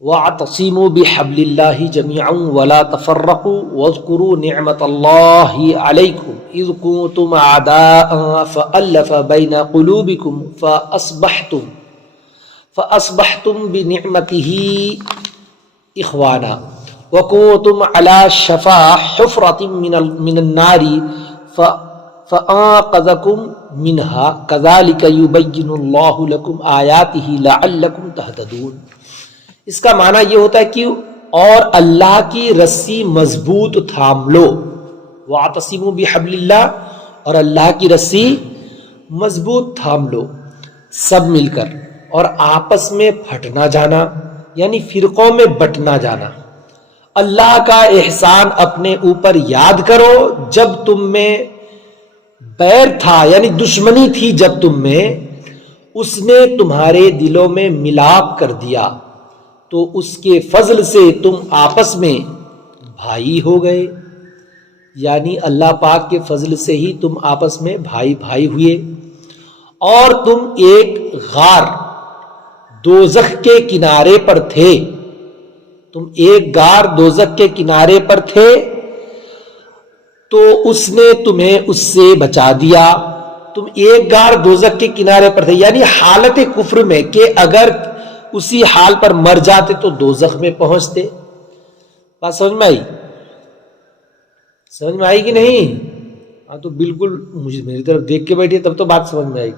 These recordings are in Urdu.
وَاعْتَصِمُوا بِحَبْلِ اللَّهِ جَمِيعًا وَلَا تَفَرَّقُوا وَاذْكُرُوا نِعْمَةَ اللَّهِ عَلَيْكُمْ إِذْ كُنتُمْ أَعْدَاءً فَأَلَّفَ بَيْنَ قُلُوبِكُمْ فَأَصْبَحْتُمْ بِنِعْمَتِهِ إِخْوَانًا وَكُنتُمْ عَلَى شَفَا حُفْرَةٍ مِّنَ النَّارِ فَأَنقَذَكُم مِّنْهَا كَذَلِكَ يُبَيِّنُ اللَّهُ لَكُمْ آيَاتِهِ لَعَلَّكُمْ تَهْتَدُونَ۔ اس کا معنی یہ ہوتا ہے کہ اور اللہ کی رسی مضبوط تھام لو، وَاعْتَصِمُوا بِحَبْلِ اللَّهِ، اور اللہ کی رسی مضبوط تھام لو سب مل کر، اور آپس میں پھٹ نہ جانا یعنی فرقوں میں بٹ نہ جانا۔ اللہ کا احسان اپنے اوپر یاد کرو جب تم میں بیر تھا یعنی دشمنی تھی، جب تم میں اس نے تمہارے دلوں میں ملاپ کر دیا تو اس کے فضل سے تم آپس میں بھائی ہو گئے، یعنی اللہ پاک کے فضل سے ہی تم آپس میں بھائی ہوئے، اور تم ایک غار دوزخ کے کنارے پر تھے، تم ایک غار دوزخ کے کنارے پر تھے تو اس نے تمہیں اس سے بچا دیا۔ تم ایک غار دوزخ کے کنارے پر تھے یعنی حالت کفر میں، کہ اگر اسی حال پر مر جاتے تو دوزخ میں پہنچتے۔ بات سمجھ میں آئی؟ سمجھ میں آئی کہ نہیں؟ ہاں تو بالکل مجھے میری طرف دیکھ کے بیٹھیے تب تو بات سمجھ میں آئی۔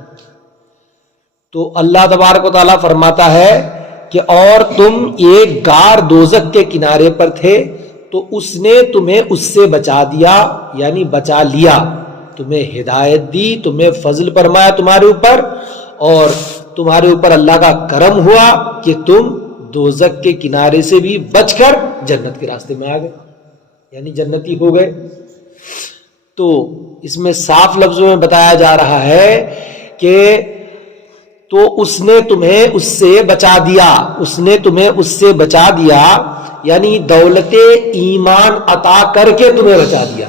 تو اللہ تبارک و تعالیٰ فرماتا ہے کہ اور تم ایک غار دوزخ کے کنارے پر تھے تو اس نے تمہیں اس سے بچا دیا یعنی بچا لیا، تمہیں ہدایت دی، تمہیں فضل فرمایا تمہارے اوپر، اور تمہارے اوپر اللہ کا کرم ہوا کہ تم دوزخ کے کنارے سے بھی بچ کر جنت کے راستے میں آ گئے، یعنی جنتی ہو گئے۔ تو اس میں صاف لفظوں میں بتایا جا رہا ہے کہ تو اس نے تمہیں اس سے بچا دیا، اس نے تمہیں اس سے بچا دیا یعنی دولت ایمان عطا کر کے تمہیں بچا دیا۔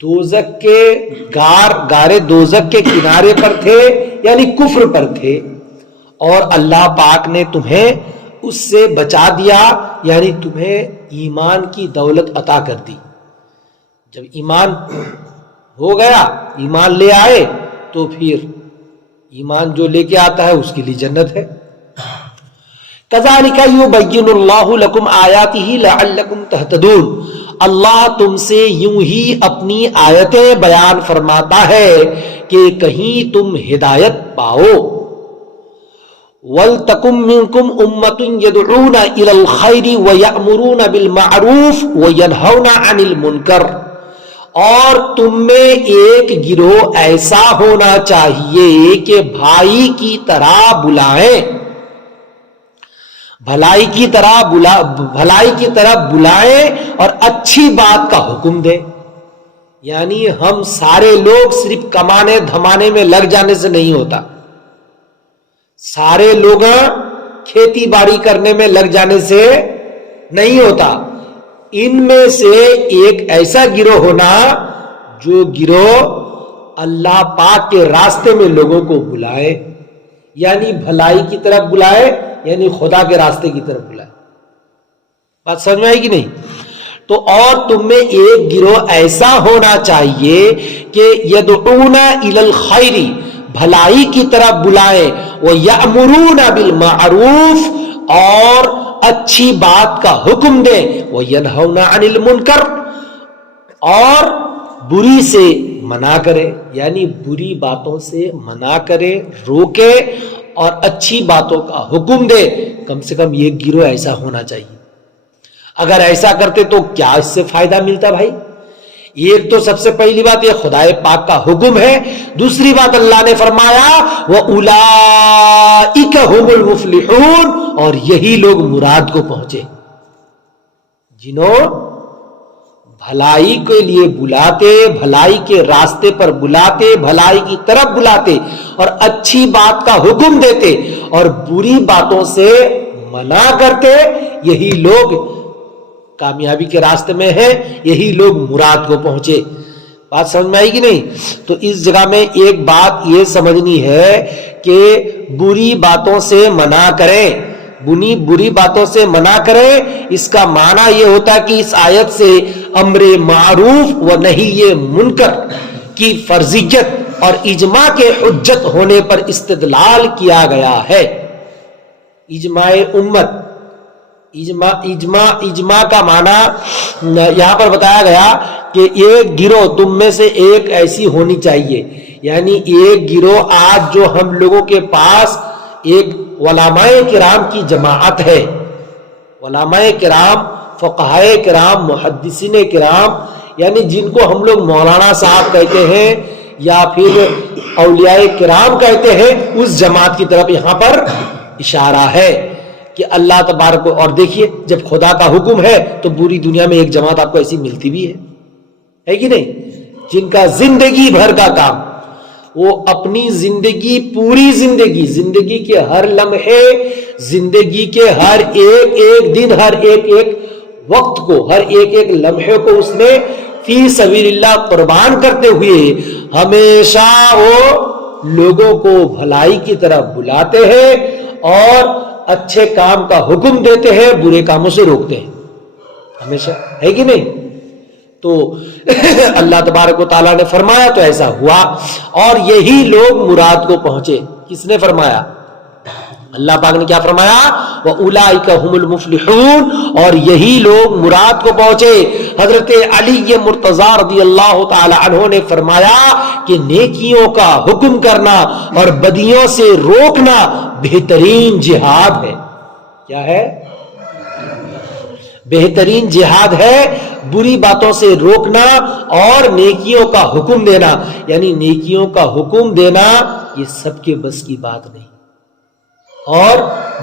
دوزخ کے غار دوزخ کے کنارے پر تھے یعنی کفر پر تھے، اور اللہ پاک نے تمہیں اس سے بچا دیا یعنی تمہیں ایمان کی دولت عطا کر دی۔ جب ایمان ہو گیا، ایمان لے آئے، تو پھر ایمان جو لے کے آتا ہے اس کے لیے جنت ہے۔ کذالک یبین اللہ لکم آیاتہ لعلکم تہتدون، اللہ تم سے یوں ہی اپنی آیتیں بیان فرماتا ہے کہ کہیں تم ہدایت پاؤ۔ وَلْتَكُمْ مِنْكُمْ أُمَّةٌ يَدْعُونَ إِلَى الْخَيْرِ وَيَأْمُرُونَ بِالْمَعْرُوفِ وَيَنْهَوْنَ عَنِ الْمُنْكَرِ، اور تم میں ایک گروہ ایسا ہونا چاہیے کہ بھائی کی طرح بلائیں، بھلائی کی طرح بلائیں اور اچھی بات کا حکم دیں۔ یعنی ہم سارے لوگ صرف کمانے دھمانے میں لگ جانے سے نہیں ہوتا، سارے لوگ کھیتی باڑی کرنے میں لگ جانے سے نہیں ہوتا، ان میں سے ایک ایسا گروہ ہونا جو گروہ اللہ پاک کے راستے میں لوگوں کو بلائے، یعنی بھلائی کی طرف بلائے، یعنی خدا کے راستے کی طرف بلائے۔ بات سمجھ میں آئی کہ نہیں؟ تو اور تم میں ایک گروہ ایسا ہونا چاہیے کہ یدعون الی الخیر، بھلائی کی طرف بلائے، وَيَأْمُرُونَ بِالْمَعْرُوفِ، اور اچھی بات کا حکم دیں، وَيَنْهَوْنَ عَنِ الْمُنْكَرِ، اور بری سے منع کرے، یعنی بری باتوں سے منع کرے، روکے، اور اچھی باتوں کا حکم دے۔ کم سے کم یہ گروہ ایسا ہونا چاہیے۔ اگر ایسا کرتے تو کیا اس سے فائدہ ملتا بھائی؟ ایک تو سب سے پہلی بات یہ خدائے پاک کا حکم ہے، دوسری بات اللہ نے فرمایا وَأُولَئِكَ هُمُ الْمُفْلِحُونَ، اور یہی لوگ مراد کو پہنچے جنہوں بھلائی کے لیے بلاتے، بھلائی کے راستے پر بلاتے، بھلائی کی طرف بلاتے، اور اچھی بات کا حکم دیتے اور بری باتوں سے منع کرتے، یہی لوگ کامیابی کے راستے میں ہیں، یہی لوگ مراد کو پہنچے۔ بات سمجھ میں آئی کہ نہیں؟ تو اس جگہ میں ایک بات یہ سمجھنی ہے کہ بری باتوں سے منع کریں، بری باتوں سے منع کرے، اس کا معنی یہ ہوتا ہے کہ اس آیت سے امر معروف و نہی منکر کی فرضیت اور اجماع کے حجت ہونے پر استدلال کیا گیا ہے۔ اجماع امت، اجماع کا معنی یہاں پر بتایا گیا کہ ایک گروہ تم میں سے ایک ایسی ہونی چاہیے، یعنی ایک گروہ آج جو ہم لوگوں کے پاس ایک علماء کرام کی جماعت ہے، علماء کرام، فقہاء کرام، محدثین کرام، یعنی جن کو ہم لوگ مولانا صاحب کہتے ہیں یا پھر اولیاء کرام کہتے ہیں، اس جماعت کی طرف یہاں پر اشارہ ہے کہ اللہ تبارک کو، اور دیکھیے جب خدا کا حکم ہے تو پوری دنیا میں ایک جماعت آپ کو ایسی ملتی بھی ہے کہ نہیں، جن کا زندگی بھر کا کام، وہ اپنی زندگی، پوری زندگی کے ہر لمحے، زندگی کے ہر ایک دن، ہر ایک وقت کو، ہر ایک لمحے کو اس نے فی سبیل اللہ قربان کرتے ہوئے ہمیشہ وہ لوگوں کو بھلائی کی طرف بلاتے ہیں اور اچھے کام کا حکم دیتے ہیں، برے کاموں سے روکتے ہیں، ہمیشہ، ہے کہ نہیں؟ تو اللہ تبارک و تعالیٰ نے فرمایا تو ایسا ہوا، اور یہی لوگ مراد کو پہنچے۔ کس نے فرمایا؟ اللہ پاک نے کیا فرمایا؟ وَأُولَئِكَ هُمُ الْمُفْلِحُونَ، اور یہی لوگ مراد کو پہنچے۔ حضرت علی مرتضیٰ رضی اللہ تعالی عنہ نے فرمایا کہ نیکیوں کا حکم کرنا اور بدیوں سے روکنا بہترین جہاد ہے۔ کیا ہے؟ بہترین جہاد ہے، بری باتوں سے روکنا اور نیکیوں کا حکم دینا، یعنی نیکیوں کا حکم دینا یہ سب کے بس کی بات نہیں، اور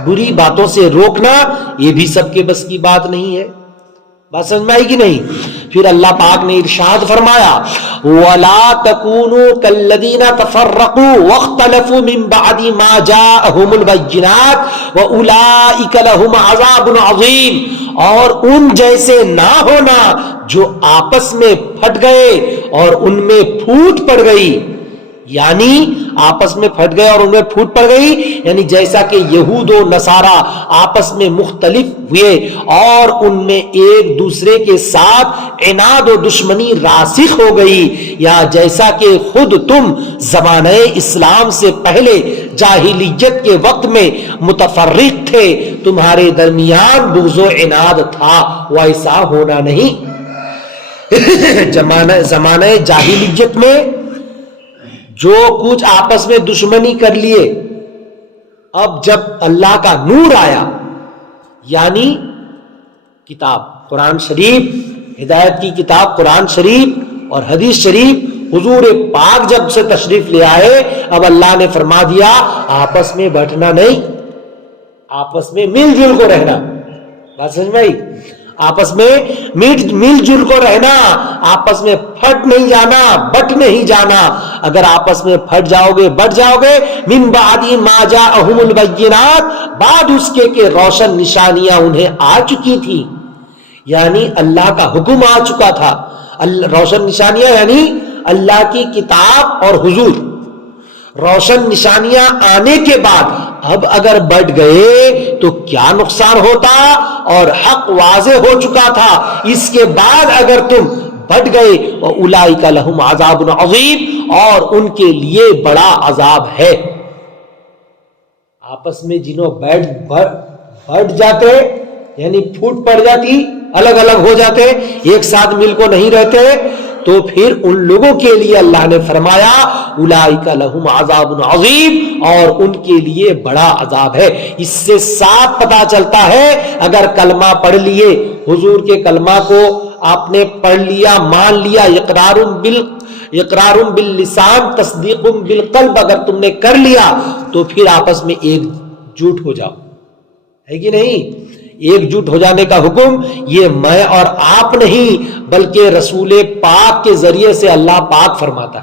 بری باتوں سے روکنا یہ بھی سب کے بس کی بات نہیں ہے۔ بات سمجھ میں آئی کہ نہیں؟ پھر اللہ پاک نے ارشاد فرمایا وَلَا تَكُونُوا كَالَّذِينَ تَفَرَّقُوا وَاخْتَلَفُوا مِن بَعْدِ مَا جَاءَهُمُ الْبَيِّنَاتُ وَأُولَئِكَ لَهُمْ عَذَابٌ عَظِيمٌ، اور ان جیسے نہ ہونا جو آپس میں پھٹ گئے اور ان میں پھوٹ پڑ گئی، یعنی آپس میں پھٹ گئے اور ان میں پھوٹ پڑ گئی، یعنی جیسا کہ یہود و نصارہ آپس میں مختلف ہوئے اور ان میں ایک دوسرے کے ساتھ عناد و دشمنی راسخ ہو گئی، یا جیسا کہ خود تم زمانہ اسلام سے پہلے جاہلیت کے وقت میں متفرق تھے، تمہارے درمیان بغض و عناد تھا، ویسا ہونا نہیں۔ زمانہ جاہلیت میں جو کچھ آپس میں دشمنی کر لیے، اب جب اللہ کا نور آیا، یعنی کتاب قرآن شریف، ہدایت کی کتاب قرآن شریف اور حدیث شریف، حضور پاک جب سے تشریف لے آئے، اب اللہ نے فرما دیا آپس میں بٹنا نہیں، آپس میں مل جل کو رہنا۔ بات سمجھ میں آئی؟ آپس میں مل جل کو رہنا، آپس میں پھٹ نہیں جانا، بٹ نہیں جانا۔ اگر آپس میں پھٹ جاؤ گے، بٹ جاؤ گے، من بعد ما جاءہم البینات، بعد اس کے کہ روشن نشانیاں انہیں آ چکی تھی، یعنی اللہ کا حکم آ چکا تھا۔ روشن نشانیاں یعنی اللہ کی کتاب اور حضور، روشن نشانیاں آنے کے بعد اب اگر بٹ گئے تو کیا نقصان ہوتا، اور حق واضح ہو چکا تھا، اس کے بعد اگر تم بٹ گئے وَأُولَئِكَ لَهُمْ عَذَابٌ عَظِيمٌ، اور ان کے لیے بڑا عذاب ہے۔ آپس میں جنہوں بٹ جاتے یعنی پھوٹ پڑ جاتی، الگ الگ ہو جاتے، ایک ساتھ مل کو نہیں رہتے، تو پھر ان لوگوں کے لیے اللہ نے فرمایا اولئک لہم عذاب عظیم، اور ان کے لیے بڑا عذاب ہے۔ اس سے صاف پتا چلتا ہے اگر کلمہ پڑھ لیے، حضور کے کلمہ کو آپ نے پڑھ لیا، مان لیا، اقرار باللسان تصدیق بالقلب اگر تم نے کر لیا، تو پھر آپس میں ایک جٹ ہو جاؤ، ہے کہ نہیں؟ ایک جٹ ہو جانے کا حکم یہ میں اور آپ نہیں بلکہ رسول پاک کے ذریعے سے اللہ پاک فرماتا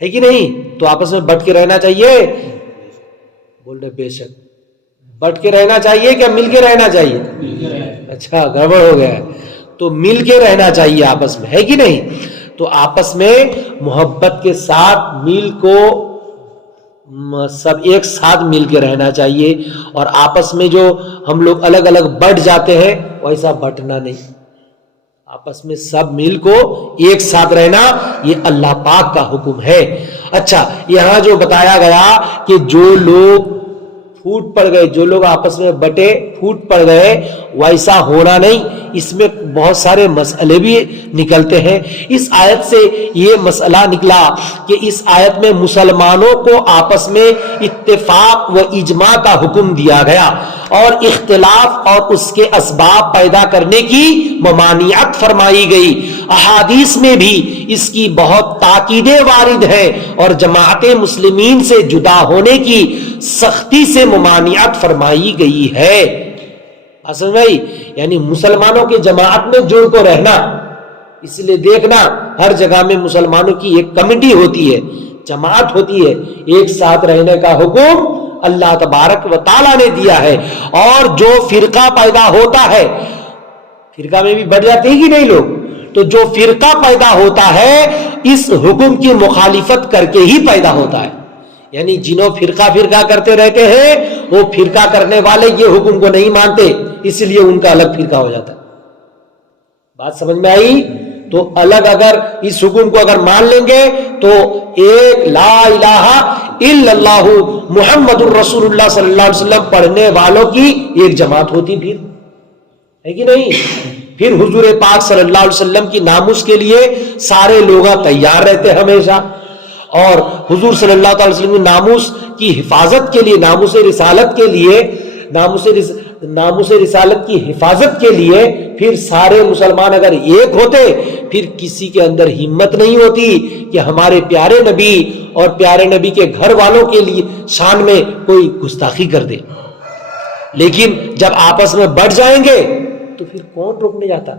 ہے کہ نہیں؟ تو آپس میں بٹ کے رہنا چاہیے، بول رہے بے شک بٹ کے رہنا چاہیے کیا مل کے رہنا چاہیے؟ اچھا گڑبڑ ہو گیا ہے، تو مل کے رہنا چاہیے آپس میں، ہے کہ نہیں؟ تو آپس میں محبت کے ساتھ سب ایک ساتھ مل کے رہنا چاہیے، اور آپس میں جو ہم لوگ الگ الگ بٹ جاتے ہیں ویسا بٹنا نہیں، آپس میں سب مل کو ایک ساتھ رہنا، یہ اللہ پاک کا حکم ہے۔ اچھا، یہاں جو بتایا گیا کہ جو لوگ پھوٹ پڑ گئے، جو لوگ آپس میں بٹے پھوٹ پڑ گئے، ویسا ہونا نہیں، اس میں بہت سارے مسئلے بھی نکلتے ہیں۔ اس آیت سے یہ مسئلہ نکلا کہ اس آیت میں مسلمانوں کو آپس میں اتفاق و اجماع کا حکم دیا گیا، اور اختلاف اور اس کے اسباب پیدا کرنے کی ممانعت فرمائی گئی۔ احادیث میں بھی اس کی بہت تاکیدیں وارد ہیں، اور جماعت مسلمین سے جدا ہونے کی سختی سے ممانعت فرمائی گئی ہے۔ اصل میں یعنی مسلمانوں کے جماعت میں جڑ کو رہنا، اس لیے دیکھنا ہر جگہ میں مسلمانوں کی ایک کمیٹی ہوتی ہے، جماعت ہوتی ہے، ایک ساتھ رہنے کا حکم اللہ تبارک و تعالیٰ نے دیا ہے۔ اور جو فرقہ پیدا ہوتا ہے، فرقہ میں بھی بڑھ جاتے ہیں کہ نہیں لوگ، تو جو فرقہ پیدا ہوتا ہے اس حکم کی مخالفت کر کے ہی پیدا ہوتا ہے، یعنی جنہوں فرقہ کرتے رہتے ہیں وہ فرقہ کرنے والے یہ حکم کو نہیں مانتے، اس لیے ان کا الگ فرقہ ہو جاتا ہے۔ بات سمجھ میں آئی؟ تو الگ اگر اس حکم کو اگر مان لیں گے تو ایک لا الہ الا اللہ محمد الرسول اللہ صلی اللہ علیہ وسلم پڑھنے والوں کی ایک جماعت ہوتی، پھر ہے کہ نہیں؟ پھر حضور پاک صلی اللہ علیہ وسلم کی ناموس کے لیے سارے لوگ تیار رہتے ہمیشہ، اور حضور صلی اللہ علیہ وسلم کی ناموس کی حفاظت کے لیے، ناموس رسالت کے لیے، ناموس رسالت کی حفاظت کے لیے پھر سارے مسلمان اگر ایک ہوتے، پھر کسی کے اندر ہمت نہیں ہوتی کہ ہمارے پیارے نبی اور پیارے نبی کے گھر والوں کے لیے شان میں کوئی گستاخی کر دے۔ لیکن جب آپس میں بٹ جائیں گے تو پھر کون روکنے جاتا؟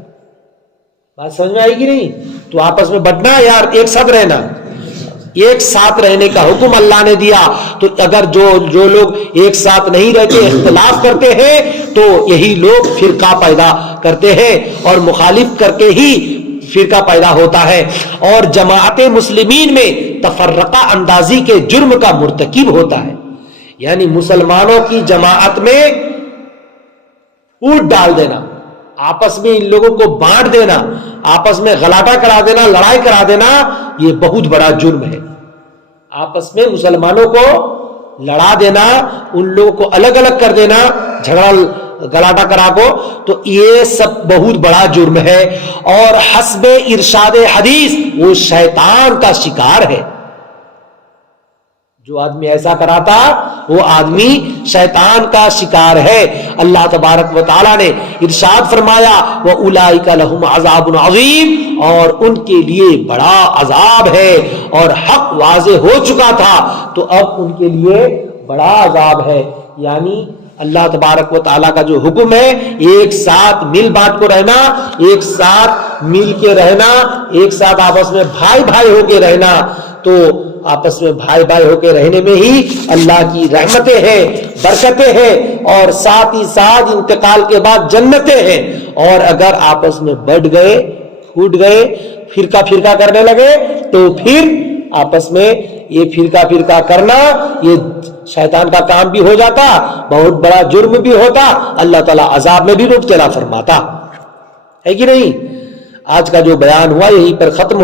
بات سمجھ میں آئے گی نہیں؟ تو آپس میں بٹنا یار، ایک ساتھ رہنا، ایک ساتھ رہنے کا حکم اللہ نے دیا۔ تو اگر جو لوگ ایک ساتھ نہیں رہتے، اختلاف کرتے ہیں، تو یہی لوگ فرقہ پیدا کرتے ہیں، اور مخالف کر کے ہی فرقہ پیدا ہوتا ہے، اور جماعت مسلمین میں تفرقہ اندازی کے جرم کا مرتکب ہوتا ہے، یعنی مسلمانوں کی جماعت میں پھوٹ ڈال دینا، آپس میں ان لوگوں کو بانٹ دینا، آپس میں غلاٹہ کرا دینا، لڑائی کرا دینا، یہ بہت بڑا جرم ہے۔ آپس میں مسلمانوں کو لڑا دینا، ان لوگوں کو الگ الگ کر دینا، جھگڑا غلاٹہ کرا کو، تو یہ سب بہت بڑا جرم ہے، اور حسب ارشاد حدیث وہ شیطان کا شکار ہے۔ جو آدمی ایسا کراتا وہ آدمی شیطان کا شکار ہے۔ اللہ تبارک و تعالیٰ نے ارشاد فرمایا وَأُولَئِكَ لَهُمْ عَذَابٌ عَظِيمٌ، اور ان کے لیے بڑا عذاب ہے، اور حق واضح ہو چکا تھا تو اب ان کے لیے بڑا عذاب ہے۔ یعنی اللہ تبارک و تعالیٰ کا جو حکم ہے، ایک ساتھ مل بانٹ کو رہنا، ایک ساتھ مل کے رہنا، ایک ساتھ آپس میں بھائی بھائی ہو کے رہنا، تو آپس میں بھائی بھائی ہو کے رہنے میں ہی اللہ کی رحمتیں ہیں، برکتیں ہیں، اور ساتھ ہی ساتھ انتقال کے بعد جنتیں ہیں۔ اور اگر آپس میں بٹ گئے، پھوٹ گئے، فرقہ کرنے لگے، تو پھر آپس میں یہ فرقہ کرنا یہ شیطان کا کام بھی ہو جاتا، بہت بڑا جرم بھی ہوتا، اللہ تعالیٰ عذاب میں بھی مبتلا فرماتا ہے کہ نہیں؟ آج کا جو بیان ہوا یہیں پر ختم ہو